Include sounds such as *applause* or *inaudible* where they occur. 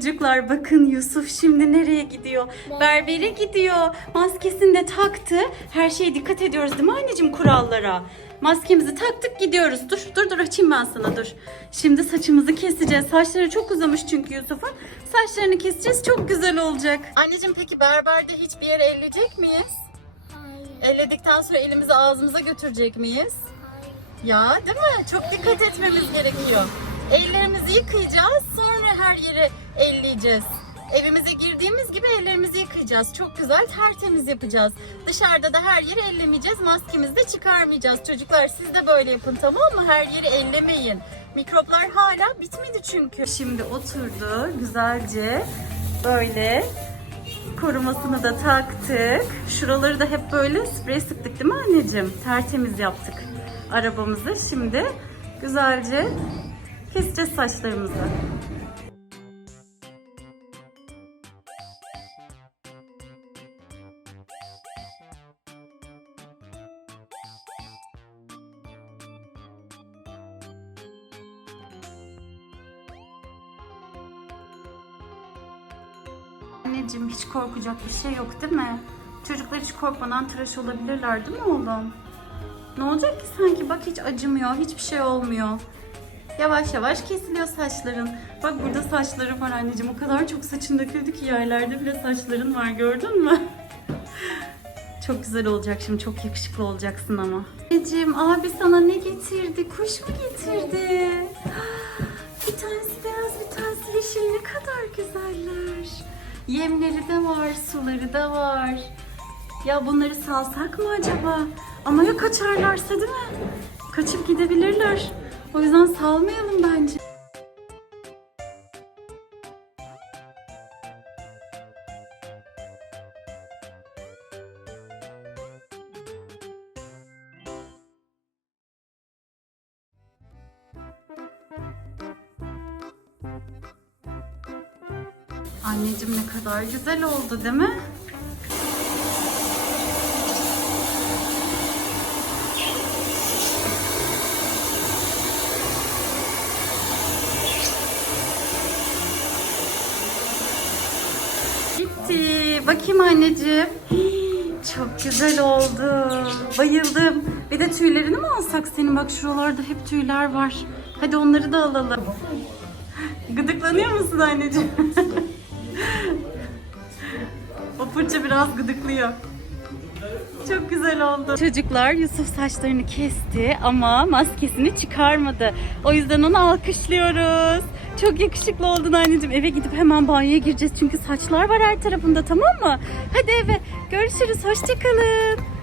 Çocuklar bakın Yusuf şimdi nereye gidiyor? Berbere gidiyor. Maskesini de taktı. Her şeye dikkat ediyoruz değil mi anneciğim kurallara? Maskemizi taktık gidiyoruz. Dur dur dur açayım ben sana dur. Şimdi saçımızı keseceğiz. Saçları çok uzamış çünkü Yusuf'un. Saçlarını keseceğiz çok güzel olacak. Anneciğim peki berberde hiçbir yere elleyecek miyiz? Hayır. Elledikten sonra elimizi ağzımıza götürecek miyiz? Ya değil mi? Çok dikkat etmemiz gerekiyor. Ellerimizi yıkayacağız, sonra her yere elleyeceğiz. Evimize girdiğimiz gibi ellerimizi yıkayacağız. Çok güzel tertemiz yapacağız. Dışarıda da her yeri ellemeyeceğiz. Maskemizi de çıkarmayacağız. Çocuklar siz de böyle yapın tamam mı? Her yeri ellemeyin. Mikroplar hala bitmedi çünkü. Şimdi oturdu güzelce böyle korumasını da taktık. Şuraları da hep böyle sprey sıktık değil mi anneciğim? Tertemiz yaptık arabamızı. Şimdi güzelce keseceğiz saçlarımızı. Anneciğim hiç korkacak bir şey yok değil mi? Çocuklar hiç korkmadan tıraş olabilirler değil mi oğlum? Ne olacak ki sanki bak hiç acımıyor, hiçbir şey olmuyor. Yavaş yavaş kesiliyor saçların. Bak burada saçları var anneciğim. O kadar çok saçın döküldü ki yerlerde bile saçların var gördün mü? *laughs* Çok güzel olacak şimdi. Çok yakışıklı olacaksın ama. Anneciğim abi sana ne getirdi? Kuş mu getirdi? *gasps* Bir tanesi beyaz bir tanesi yeşil ne kadar güzeller. Yemleri de var, suları da var. Ya bunları salsak mı acaba? Ama ya kaçarlarsa değil mi? Kaçıp gidebilirler. O yüzden salmayalım bence. Anneciğim ne kadar güzel oldu değil mi? Bitti. Bakayım anneciğim. Çok güzel oldu. Bayıldım. Bir de tüylerini mi alsak senin? Bak şuralarda hep tüyler var. Hadi onları da alalım. Gıdıklanıyor musun anneciğim? *laughs* fırça biraz gıdıklıyor. Çok güzel oldu. Çocuklar Yusuf saçlarını kesti ama maskesini çıkarmadı. O yüzden onu alkışlıyoruz. Çok yakışıklı oldun anneciğim. Eve gidip hemen banyoya gireceğiz çünkü saçlar var her tarafında tamam mı? Hadi eve. Görüşürüz. Hoşçakalın.